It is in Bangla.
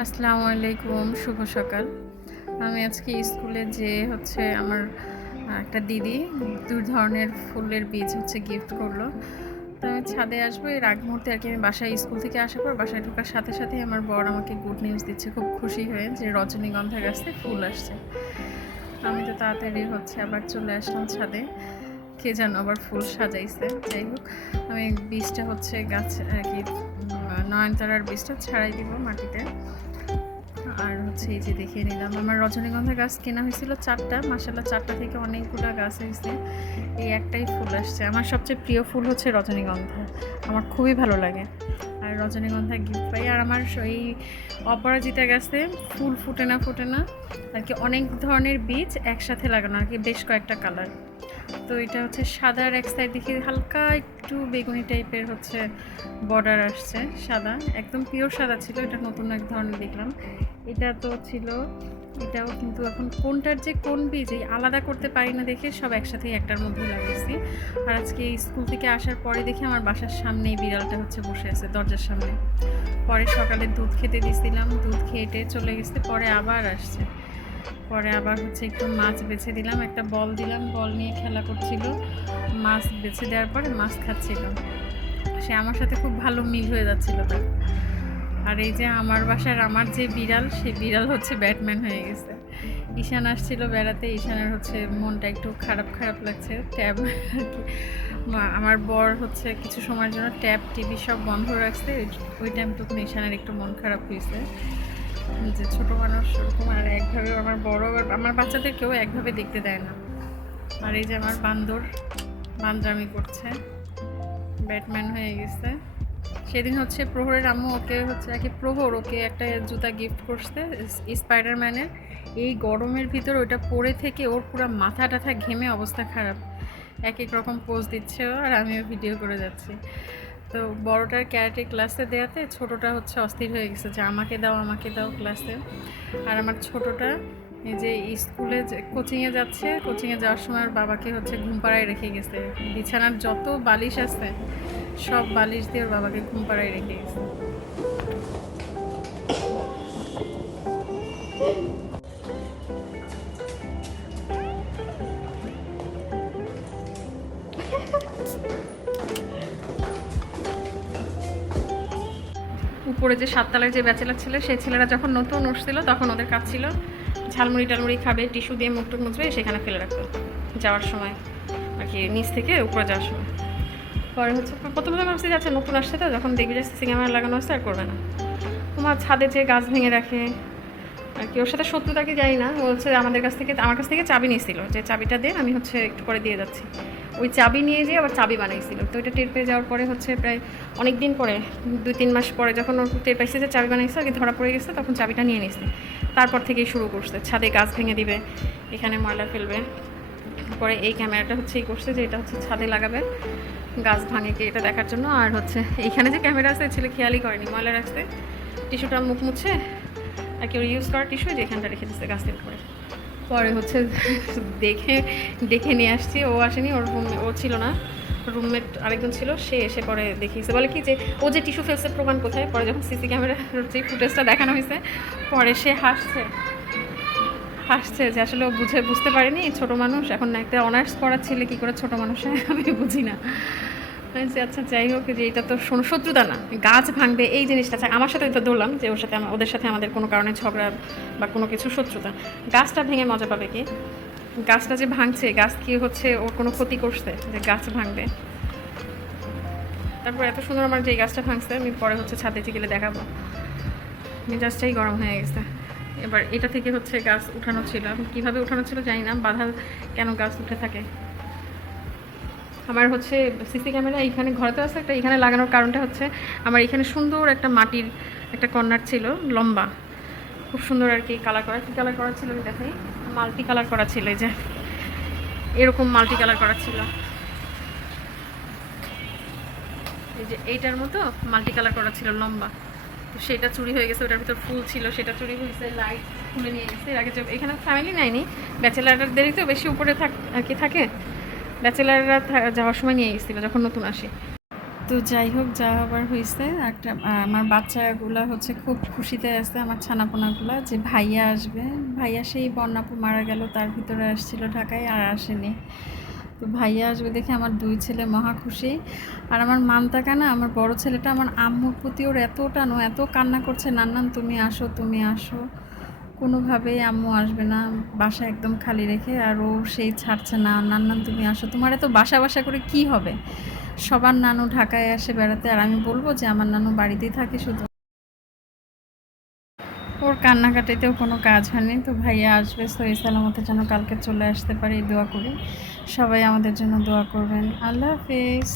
আসসালামু আলাইকুম, শুভ সকাল। আমি আজকে স্কুলে যেয়ে আমার একটা দিদি ২ ধরনের ফুলের বীজ গিফট করলো। তো আমি ছাদে আসবো এর আগ মুহূর্তে আমি বাসায় স্কুল থেকে আসার পর বাসায় ঢোকার সাথে সাথেই আমার বর আমাকে গুড নিউজ দিচ্ছে খুব খুশি হয়ে যে রজনীগন্ধা গাছে ফুল আসছে। আমি তো তাড়াতাড়ি আবার চলে আসলাম ছাদে। কে যেন আবার ফুল সাজাইছে। যাই হোক, আমি বীজটা গাছ নয়নতারার বীজটা ছাড়াই দিব মাটিতে। আর এই যে দেখিয়ে নিলাম আমার রজনীগন্ধা গাছ কেনা হয়েছিল 4টা, মাশাআল্লাহ 4টা থেকে অনেকগুলো গাছ হয়েছে। এই একটাই ফুল আসছে। আমার সবচেয়ে প্রিয় ফুল রজনীগন্ধা, আমার খুবই ভালো লাগে। আর রজনীগন্ধা গিফট পাই। আর আমার এই অপরাজিতা গাছে ফুল ফুটে না অনেক ধরনের বীজ একসাথে লাগানো বেশ কয়েকটা কালার। তো এটা সাদার এক সাইড দেখি হালকা একটু বেগুনি টাইপের বর্ডার আসছে, সাদা একদম পিওর সাদা ছিল, এটা নতুন এক ধরনের দেখলাম। এটা তো ছিল, এটাও কিন্তু এখন কোনটার যে কোন বীজ এই আলাদা করতে পারি না দেখে সব একসাথেই একটার মধ্যে লাগিয়েছি। আর আজকে স্কুল থেকে আসার পরে দেখি আমার বাসার সামনেই বিড়ালটা বসে আছে দরজার সামনে। পরে সকালে দুধ খেতে দিয়েছিলাম, দুধ খেয়ে চলে গেছে, পরে আবার আসছে। পরে আবার একটু মাছ বেছে দিলাম, একটা বল দিলাম, বল নিয়ে খেলা করছিল। মাছ বেছে দেওয়ার পরে মাছ খাচ্ছিল। সে আমার সাথে খুব ভালো মিল হয়ে যাচ্ছিল তার। আর এই যে আমার বাসার আমার যে বিড়াল, সেই বিড়াল ব্যাটম্যান হয়ে গেছে। ঈশান আসছিল বেড়াতে, ঈশানের মনটা একটু খারাপ লাগছে। ট্যাব আমার বর কিছু সময়ের জন্য ট্যাব টিভি সব বন্ধ রাখছে, ওই টাইমটুকু ঈশানের একটু মন খারাপ হয়েছে যে ছোটো মানুষ ওরকম আর একভাবে আমার বড় আমার বাচ্চাদের কেউ একভাবে দেখতে দেয় না। আর এই যে আমার বান্দরামি করছে, ব্যাটম্যান হয়ে গেছে। সেদিন প্রহরের আম্মু ওকে প্রহর ওকে একটা জুতা গিফট করছে স্পাইডারম্যানের। এই গরমের ভিতর ওইটা পরে থেকে ওর পুরো মাথা টাথা ঘেমে অবস্থা খারাপ, এক রকম পোজ দিচ্ছে আর আমিও ভিডিও করে যাচ্ছি। তো বড়টার ক্যারাটে ক্লাসে দেওয়াতে ছোটোটা অস্থির হয়ে গেছে যে আমাকে দাও ক্লাসে। আর আমার ছোটোটা এই যে স্কুলে কোচিংয়ে যাচ্ছে, কোচিংয়ে যাওয়ার সময় ওর বাবাকে ঘুম পাড়ায় রেখে গেছে। বিছানার যত বালিশ আছে সব বালিশ দিয়ে ওর বাবাকে ঘুম পাড়ায় রেখে গেছে। উপরে যে 7 তলায় যে ব্যাচেলার ছিল সেই ছেলেরা যখন নতুন উঠছিল তখন ওদের কাজ ছিল ঝালমুড়ি টালমুড়ি খাবে, টিস্যু দিয়ে মুখ টুক মুছবে, সেখানে ফেলে রাখতো যাওয়ার সময় আর কি, নিচ থেকে উপরে যাওয়ার সময়। পরে প্রথমে ভাবছি যে আচ্ছা নতুন আসছে তো, যখন দেখবি যে সিসি ক্যামেরা লাগানো আসছে আর করবে না। তোমার ছাদে যে গাছ ভেঙে রাখে আর কি, ওর সাথে শত্রুতা কি জানি না, ও আমার কাছ থেকে চাবি নিয়েছিল যে চাবিটা দেন, আমি একটু করে দিয়ে যাচ্ছি। ওই চাবি নিয়ে যেয়ে আবার চাবি বানাইছিল। তো এটা টের পেয়ে যাওয়ার পরে প্রায় অনেক দিন পরে 2-3 মাস পরে যখন ও টের পাইছে যে চাবি বানাইছে আর কি, ধরা পড়ে গেছে, তখন চাবিটা নিয়ে নিছে। তারপর থেকেই শুরু করছে ছাদে গাছ ভেঙে দিবে, এখানে ময়লা ফেলবে। পরে এই ক্যামেরাটা এই করছে যে এটা ছাদে লাগাবে গাছ ভাঙে কি এটা দেখার জন্য। আর এইখানে যে ক্যামেরা আছে ছেলে খেয়ালই করেনি, ময়লা রাখছে, টিস্যুটা মুখ মুছে আর কি ওর ইউজ করা টিস্যু যেখানটা রেখে দিচ্ছে গাছের উপরে। পরে দেখে নিয়ে আসছি, ও আসেনি, ওর ও ছিল না, রুমমেট আরেকজন ছিল, সে এসে পরে দেখিয়েছে, বলে কি যে ও যে টিস্যু ফেলছে প্রমাণ কোথায়। পরে যখন সিসি ক্যামেরার যে ফুটেজটা দেখানো হয়েছে পরে সে হাসছে যে আসলে ও বুঝতে পারেনি, ছোটো মানুষ, এখন না একটা অনার্স করার ছেলে কী করে ছোটো মানুষ হয় আমি বুঝি না। আচ্ছা যাই হোক, যে এটা তো শত্রুতা না, গাছ ভাঙবে এই জিনিসটা আমার সাথে তো ধরলাম যে ওদের সাথে আমাদের কোনো কারণে ঝগড়া বা কোনো কিছু শত্রুতা। গাছটা ভেঙে মজা পাবে কি? গাছটা যে ভাঙছে, গাছ কি ওর কোনো ক্ষতি করছে যে গাছ ভাঙবে? তারপর এত সুন্দর আমার যে গাছটা ভাঙছে আমি পরে ছাদে গেলে দেখাবো। মেজাজটাই গরম হয়ে গেছে। এবার এটা থেকে গাছ উঠানো ছিল, আমি কীভাবে উঠানো ছিল জানি না, বাধা কেন গাছ উঠে থাকে। আমার সিসি ক্যামেরা এইখানে ঘরেতে আছে একটা, এখানে লাগানোর কারণটা আমার এখানে সুন্দর একটা মাটির একটা কর্নার ছিল লম্বা, খুব সুন্দর আর কি কালার করা। কী কালার করা ছিল আমি দেখাই, মাল্টি কালার করা ছিল, এই যে এরকম মাল্টি কালার করা ছিল, এই যে এইটার মতো মাল্টি কালার করা ছিল লম্বা। তো সেটা চুরি হয়ে গেছে, ওটার ভিতর ফুল ছিল, সেটা চুরি হয়েছে, লাইট খুলে নিয়ে গেছে। এর আগে এখানে ফ্যামিলি নেয়নি, ব্যাচেলারদেরই তো বেশি উপরে আর কি থাকে, ব্যাচেলাররা যাওয়ার সময় নিয়ে গেছিলো যখন নতুন আসে। তো যাই হোক, যা হবার হয়েছে। একটা আমার বাচ্চাগুলা হচ্ছে খুব খুশিতে আছে, আমার ছানাপোনাগুলা, যে ভাইয়া আসবে। ভাইয়া সেই বন্যাপু মারা গেল, তার ভিতরে আসছিল ঢাকায়, আর আসেনি। তো ভাইয়া আসবে দেখে আমার দুই ছেলে মহা খুশি। আর আমার মানতাকা না, আমার বড় ছেলেটা আমার আম্মুর প্রতি ওর এত টানো, এত কান্না করছে, নান্নান তুমি আসো, তুমি আসো। কোনোভাবেই আম্মু আসবে না, বাসা একদম খালি রেখে। আর ও সেই ছাড়ছে না, নান্নান তুমি আসো, তোমার এত বাসা বাসা করে কি হবে? সবার নানু ঢাকায় আসে বেড়াতে, আর আমি বলবো যে আমার নানু বাড়িতেই থাকে শুধু। ওর কান্নাকাটিতেও কোনো কাজ হয়নি। তো ভাইয়া আসবে, সহি সালামতে যেন কালকে চলে আসতে পারি, দোয়া করি। সবাই আমাদের জন্য দোয়া করবেন। আল্লাহ হাফেজ।